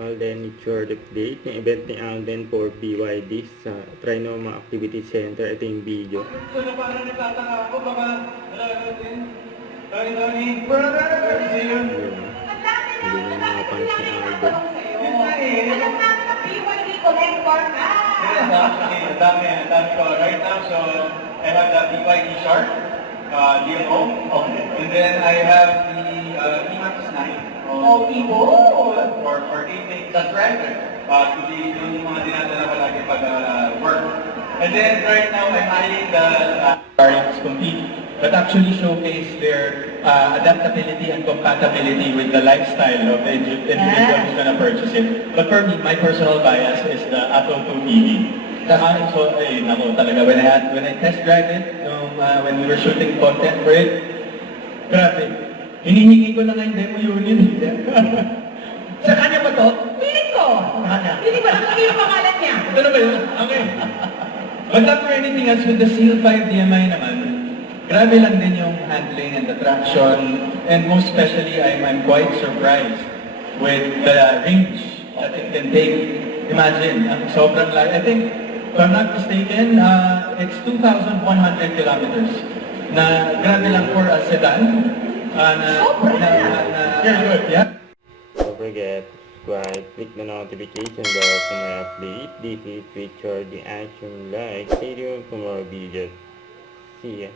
Alden Richard update. Yung event ni Alden for BYD sa Trinoma Activity Center. Ito yung video. So na parang nagtataka ako, baka din. Dami. Brother! Yun. Hindi niya nakapans ni Alden. Alam namin na BYD collector ka. Yes, actually, ang dami ko right now. So, I have the BYD Shark, DLO. Okay. And then I have the E-Max 9. Oh, Ibo! For dating. That's right. Yung mga dinadala ko lagi pag work. And then right now, I'm eyeing the variants compete, but actually showcase their adaptability and compatibility with the lifestyle of the individual who's going to purchase it. But for me, my personal bias is the Atto 2 EV. So, nako talaga, when I test drive it, when we were shooting content for it, grabe. Hinihingi ko na nga yung demo unit. Sa kanya ba to? Pilit ko! Hindi ba lang yung pangalan niya? Ano ba yun? Okay. But not for anything else, with the Seal 5 DMI naman, grabe lang din yung handling and the traction, and most especially, I'm quite surprised with the range that it can take. Imagine, ang sobrang layo. I think, if I'm not mistaken, it's 2,100 kilometers. Na grabe lang for a sedan. Yeah. Don't forget to subscribe, click the notification bell for my update. This is Richard the Action Like. Stay tuned for more videos. See ya.